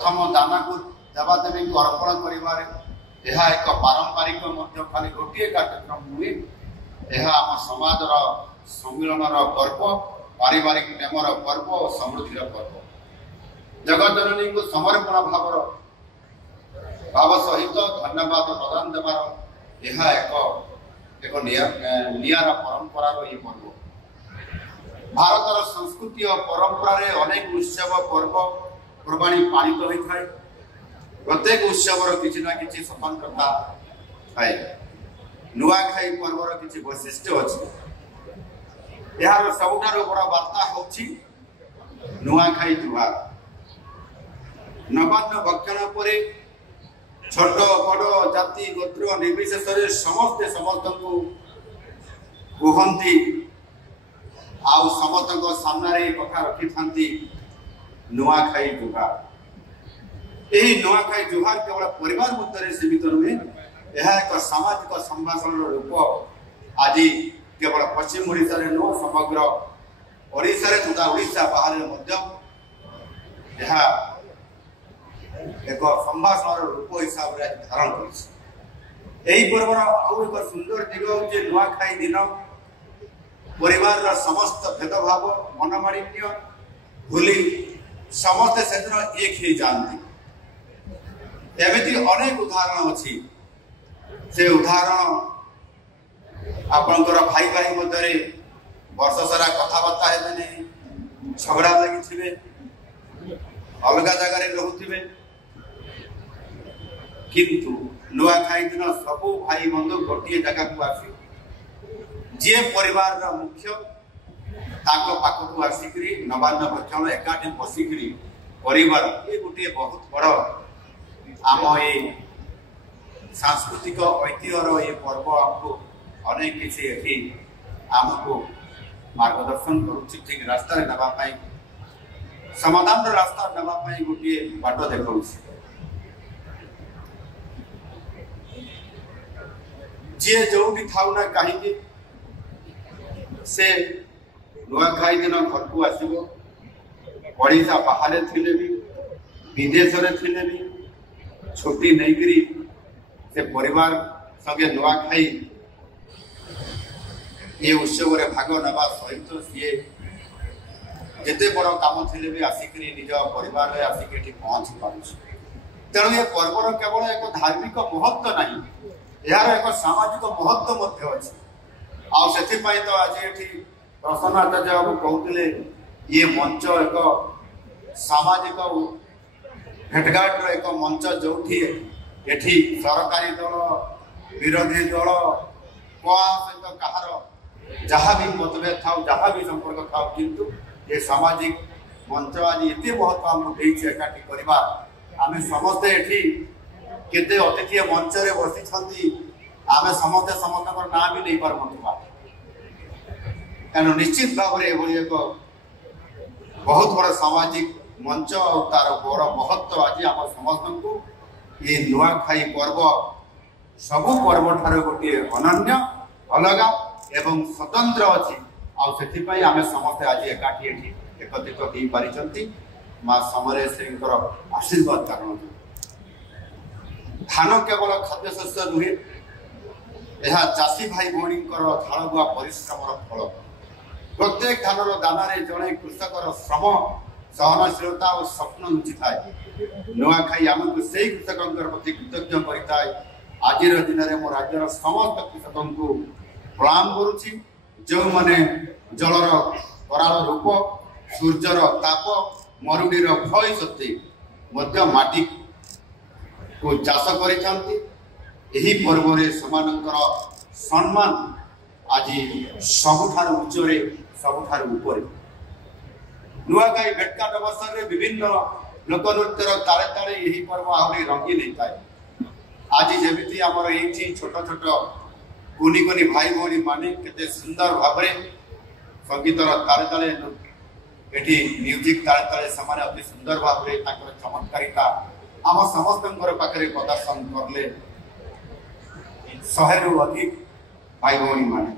प्रथम दाना को देवादेवी को अर्पण करिवारे यह एक पारंपरिक मध्य खाली गोटे कार्यक्रम नुहे यह आम समाजर सम्मिलनर पर्व पारिवारिक प्रेमर पर्व और समृद्धि पर्व जगत जननी को समर्पण भाव सहित धन्यवाद प्रदान देवार यह एक नियारा परंपरार ये पर्व भारतर संस्कृति और परंपरा अनेक उत्सव पर्व पर्वाणी पालित होता है प्रत्येक उत्सवर किसी ना किसी स्वतंत्रता थाए नुआखाई पर्वर किसी वैशिष्ट्य अच्छी यार सबुठार बड़ वार्ता होची नुआखाई जुहार नवान्न भक्षण पर छोट बड़ जाति गोत्र निर्विशेष समस्ते समस्त को कहती आउ समस्त सामने कथा रखी था नुआखाई जुहार यही नुआखाई जुहार केवल परिवार मध्य सीमित नुहे यह एक सामाजिक संभाषण रूप आज केवल पश्चिम ओडिशा नुह समग्र ओडिशा तथा ओडिशा बाहर यह एक संभाषण रूप हिसाब से धारण कर पर्वर आउ एक सुंदर दिग हूँ नुआखाई दिन परिवार समस्त भेदभाव मनमालिन्य भूली समस्ते से दिन एक ही जानती एमती अनेक उदाहरण अच्छी से उदाहरण आपणकर भाई भाई मध्य वर्ष सारा कथबार्ता हे नहीं झगड़ा लगी अलग जगार रोथे किंतु नुआखाई दिन सबू भाई बंधु गोटे जगह को आस जी परिवार मुख्य पाखक आसिक नवान्न भक्षण एकाठी बसिक परिवार ये गोटे बहुत बड़ आम ये सांस्कृतिक ऐतिह्यर ये पर्व आमको अनेक किसी आमको मार्गदर्शन करुच्ची ठीक रास्ता नापी समाधान रास्ता नापी गोटे बाट देखा जी जो भी था ना कहीं से नुआखाई दिन घर को आसो ओडिशा बाहर थिले भी विदेश थिले भी छुट्टी नहीं करी से परिवार संगे नुआखाई ये उत्सव रे भाग नवा सहित सी जिते बड़ काम थे भी आसिक निज परिवार में आसिक पहुंची पार्छ तेणु ये पर्वर केवल एक धार्मिक महत्व नहीं यार एक सामाजिक महत्व अच्छी आउ तो आज ये प्रसन्न आचार्य बाबू कहते ये मंच एक सामाजिक भेटघाट एक मंच जो एठी सरकारी दल विरोधी दल सहित कहार जहाँ भी मतभेद था जहाँ भी संपर्क था किंतु ये सामाजिक मंच आज एत महत्व आमको एकाठी करवा आम समस्ते एठी केते अतिथि मंच रे बसी आम समस्ते समस्त ना भी नहीं पार कारण निश्चित भाव में एक बहुत बड़ा सामाजिक मंच और तार बड़ महत्व आज आम समस्त को ये नुआखाई पर्व सबु पर्व ठार गोटे अनन्य अलग एवं स्वतंत्र अच्छी आउ आम समस्ते आज एकाठी एकत्रित हो पारी माँ समरेश्वरी आशीर्वाद कारण धान केवल खाद्य शस्य नुहे यह चाषी भाई भौणी झाड़ुआ परिश्रम फल प्रत्येक धान दाना जड़े कृषकर श्रम सहनशीलता और स्वप्न लुचि थाए नुआखाई आमको से कृषकों प्रति कृतज्ञ करता है आज दिन में मो राज्यर समस्त कृषकों को प्रणाम करुच्ची जो मैंने जलर कराल रूप सूर्यर ताप मरुड़ीर भय सत्वे माटी को चाष करी पर्व से सम्मान आज सबुठार उच्चरे सबुठार ऊपर नुआखाई भेटघाट अवसर में विभिन्न लोक नृत्यर ताले ताले यही पर्व आहरी रंगीन होता है आज जमी आमर ये छोट छोट कुनी कुनी भाई भौणी माने केते सुंदर भाव संगीतर ताले ताले एटी म्यूजिक ताले ताले सामान्य अति सुंदर भाव में चमत्कारिता आम समस्त पाखे प्रदर्शन करले 100 रु अधिक भाई भौणी माने।